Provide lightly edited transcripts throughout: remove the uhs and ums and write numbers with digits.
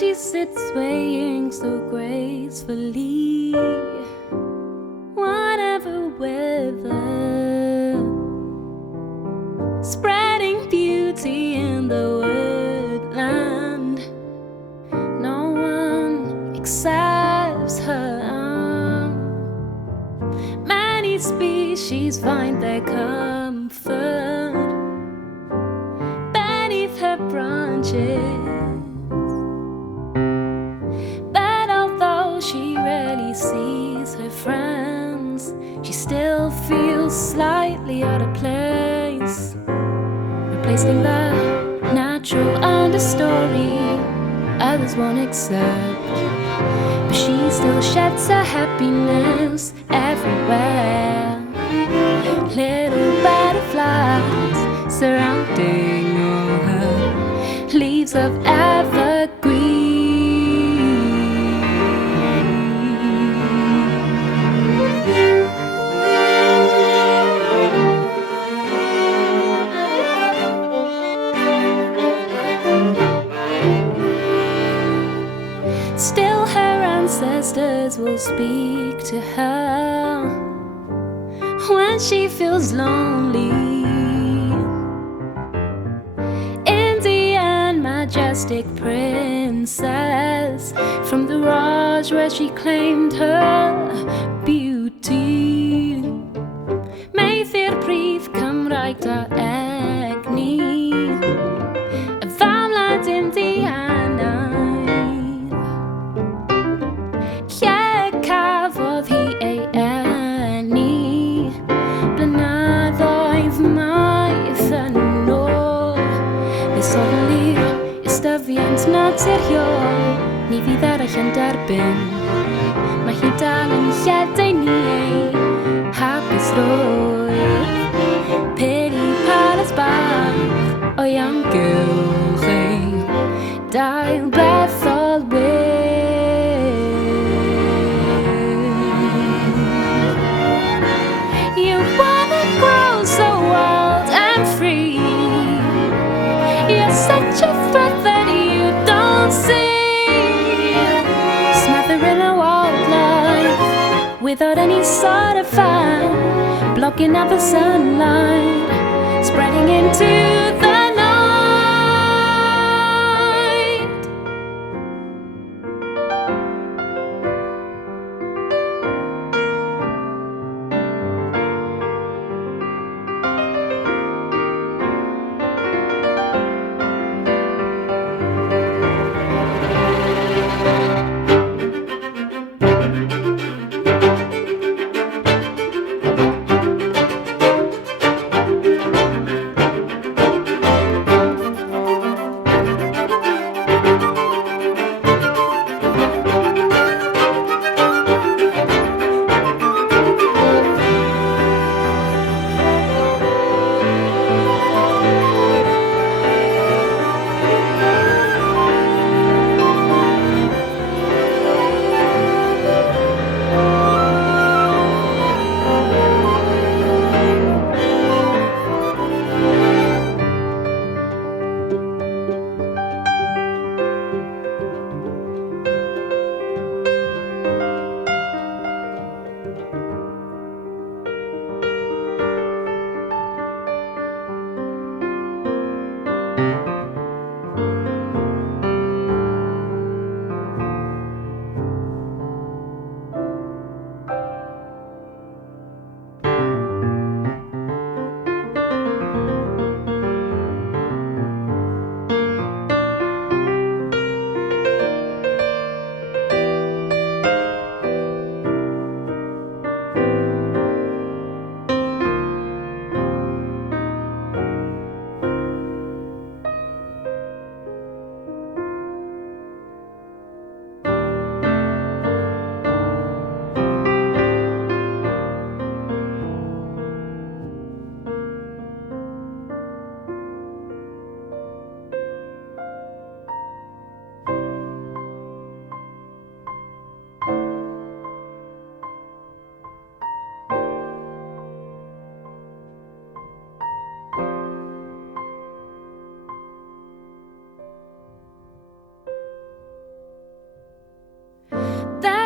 She sits swaying so gracefully, whatever weather, spreading beauty in the woodland. No one accepts her. Many species find their comfort beneath her branches. She rarely sees her friends. She still feels slightly out of place, replaced in the natural understory others won't accept. But she still sheds her happiness everywhere. Little butterflies surrounding all her leaves of evergreen. Still her ancestors will speak to her when she feels lonely. Indian majestic princess from the Raj where she claimed her beauty. May their brief come right to Agni, a farmland Indiana. Więc na serio nie widać darbyn. Mahitalan siadajnie hapis roy. Peri palas bach o young girl die breath away. You wanna grow so wild and free. You're such a breath that you don't see. Smothering a wildlife without any sort of fire, blocking out the sunlight, spreading into the night.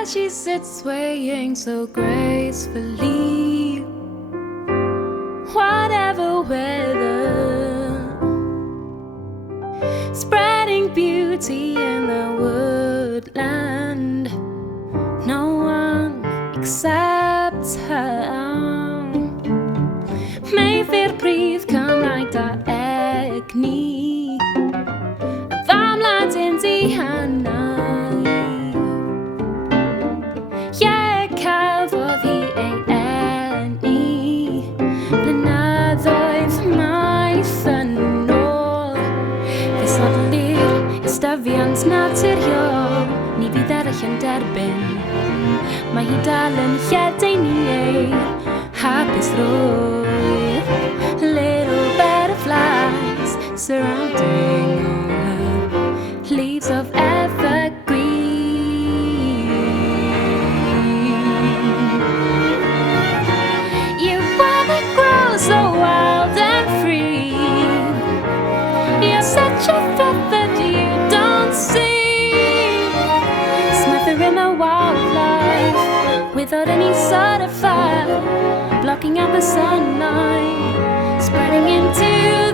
as she sits swaying so gracefully. Whatever weather, spreading beauty in the woodland. No one accepts her. May þeir bríð kamræta egni Varmlandins í hana. Ég cafodd hi ei enni blynyddoedd maith yn ôl. Ddisodlir ystyfiant naturiol, ni fydd eraill yn derbyn. Mae hi dal yn lledaenu ei hapus rwydd. Little butterflies surrounding her, leaves of evergreen. You wanna grow so wild and free. You're such a breath that you don't see. Smothering the wildlife without any sort of fire, blocking out the sunlight, spreading into